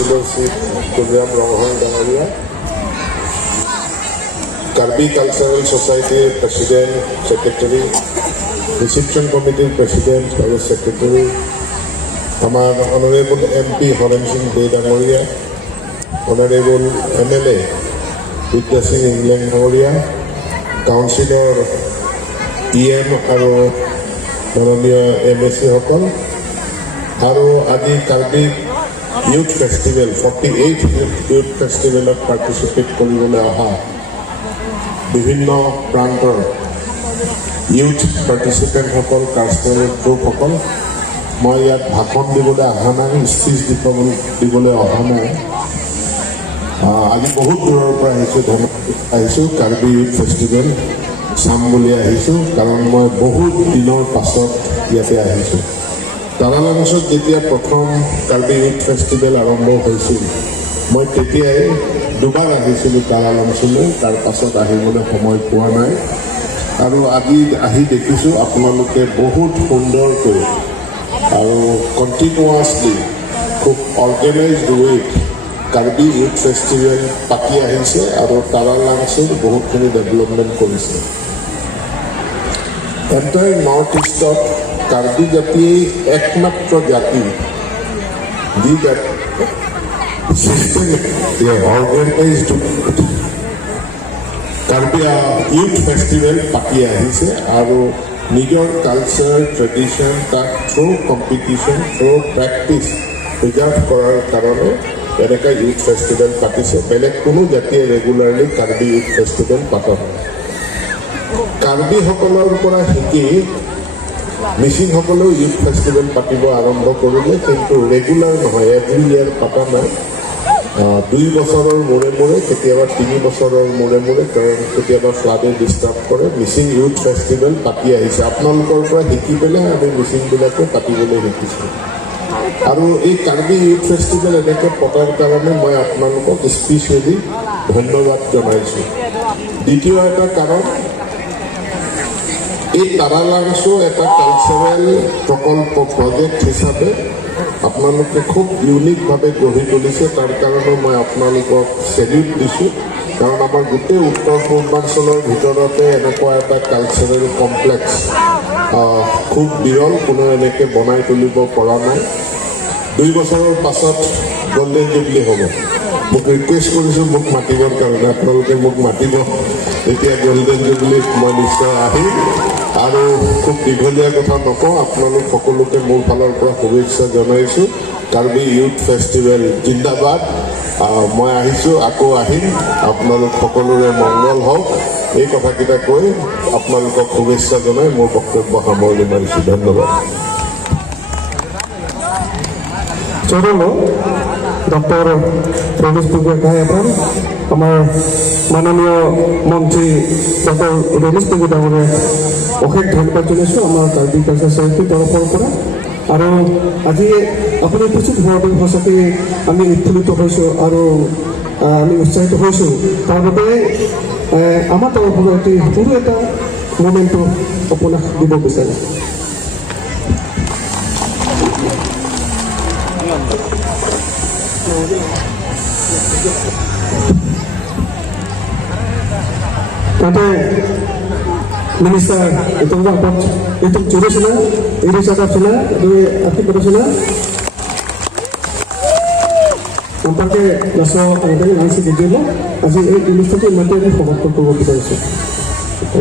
কাউন্সিলৰ chief Kulram Ronghang ডাঙৰীয়া, Karbi cultural ছ'চাইটিৰ president, secretary, reception কমিটিৰ প্ৰেচিডেণ্ট আৰু ছেক্ৰেটাৰী, আমাৰ অনাৰেবল MP হৰেণ সিং দে ডাঙৰীয়া, অনাৰেবল MLA বিদ্যা সিং ইংলেণ্ড ডাঙৰীয়া, কাউন্সিলৰ EM আৰু মাননীয় MSC সকল, আৰু আজি Karbi youth festival 48th youth ফেষ্টিভেলত পাৰ্টিচিপেট কৰিবলৈ অহা বিভিন্ন প্ৰান্তৰ ইউথ পাৰ্টিচিপেণ্টসকল, কালচাৰেল গ্ৰুপসকল, মই ইয়াত ভাষণ দিবলৈ অহা নাই, স্পীচ দিবলৈ অহা নাই। আজি বহুত দূৰৰ পৰা আহিছোঁ কাৰ্বি ইউথ ফেষ্টিভেল চাম বুলি আহিছোঁ, কাৰণ মই বহুত দিনৰ পাছত ইয়াতে আহিছোঁ। তাৰালাংছত যেতিয়া প্ৰথম কাৰ্বি ইউথ ফেষ্টিভেল আৰম্ভ হৈছিল, মই তেতিয়াই দুবাৰ আহিছিলোঁ তাৰালাংছলৈ, তাৰ পাছত আহিবলৈ সময় পোৱা নাই। আৰু আজি আহি দেখিছোঁ আপোনালোকে বহুত সুন্দৰকৈ আৰু কণ্টিনিউৱাছলি খুব অৰ্গেনাইজড ৱেত কাৰ্বি ইউথ ফেষ্টিভেল পাতি আহিছে আৰু তাৰালাংছৰ বহুতখিনি ডেভেলপমেণ্ট কৰিছে। এণ্টায়াৰ নৰ্থ ইষ্টত কাৰ্বি জাতি একমাত্ৰ জাতি যি অৰ্গেনাইজড কাৰ্বি ইউথ ফেষ্টিভেল পাতি আহিছে আৰু নিজৰ কালচাৰ ট্ৰেডিশ্যন তাক through competition through practice preserve কৰাৰ কাৰণে এনেকৈ ইউথ ফেষ্টিভেল পাতিছে। বেলেগ কোনো জাতিয়ে ৰেগুলাৰলি কাৰ্বি ইউথ ফেষ্টিভেল পাতা নাই। কাৰ্বিসকলৰ পৰা শিকি মিচিংসকলেও ইউথ ফেষ্টিভেল পাতিব আৰম্ভ কৰিলে, কিন্তু ৰেগুলাৰ নহয়, এভৰি ইয়াৰ পতা নাই। 2 বছৰৰ মূৰে মূৰে, কেতিয়াবা 3 বছৰৰ মূৰে মূৰে, কাৰণ কেতিয়াবা ফ্লাডে ডিষ্টাৰ্ব কৰে, মিচিং ইউথ ফেষ্টিভেল পাতি আহিছে। আপোনালোকৰ পৰা শিকি পেলাই আমি মিচিংবিলাকে পাতিবলৈ শিকিছোঁ। আৰু এই কাৰ্বি ইউথ ফেষ্টিভেল এনেকৈ পতাৰ কাৰণে মই আপোনালোকক স্পেচিয়েলি ধন্যবাদ জনাইছোঁ। দ্বিতীয় এটা কাৰণ, এই তাৰালাংছো এটা কালচাৰেল প্ৰকল্প প্ৰজেক্ট হিচাপে আপোনালোকে খুব ইউনিকভাৱে গঢ়ি তুলিছে, তাৰ কাৰণে মই আপোনালোকক চেলিউট দিছোঁ। কাৰণ আমাৰ গোটেই উত্তৰ পূৰ্বাঞ্চলৰ ভিতৰতে এনেকুৱা এটা কালচাৰেল কমপ্লেক্স খুব বিৰল, কোনো এনেকৈ বনাই তুলিব পৰা নাই। 2 বছৰৰ পাছত গল্ডেন জুবলি হ'ব। মোক ৰিকুৱেষ্ট কৰিছোঁ মোক মাতিবৰ কাৰণে, আপোনালোকে মোক মাতিব, এতিয়া গল্ডেন জুবলিত মই নিশ্চয় আহিম। আৰু খুব দীঘলীয়া কথা নকওঁ, আপোনালোক সকলোকে মোৰ ফালৰ পৰা শুভেচ্ছা জনাইছোঁ। কাৰ্বি ইউথ ফেষ্টিভেল জিন্দাবাদ। মই আহিছোঁ, আকৌ আহিম, আপোনালোক সকলোৰে মংগল হওক। এই কথাকেইটা কৈ আপোনালোকক শুভেচ্ছা জনাই মোৰ বক্তব্য সামৰণি মাৰিছোঁ। ধন্যবাদ। চৰণ ডক্টৰ ৰমেশ এখন আমাৰ মাননীয় মন্ত্ৰী ডক্টৰ ৰমেশ পেগু ডাঙৰে অশেষ ধন্যবাদ জানাইছোঁ আমাৰ কাৰ্বি কালচাৰ ছ'চাইটিৰ তৰফৰ পৰা। আৰু আজি আপুনি উপস্থিত হোৱাৰ বাবে সঁচাকৈ আমি উৎফুল্লিত হৈছোঁ আৰু আমি উৎসাহিত হৈছোঁ। তাৰ বাবে আমাৰ তৰফৰ পৰা এটি সৰু এটা মমেণ্টটো আপোনাক দিব বিচাৰোঁ। Nanti minister itu dapat itu jurus sila, ini cakap sila, di aktif pada sila. Nampaknya naso ada yang nasi dijelo, asyik ini minister tu nanti ada fokus untuk kita itu.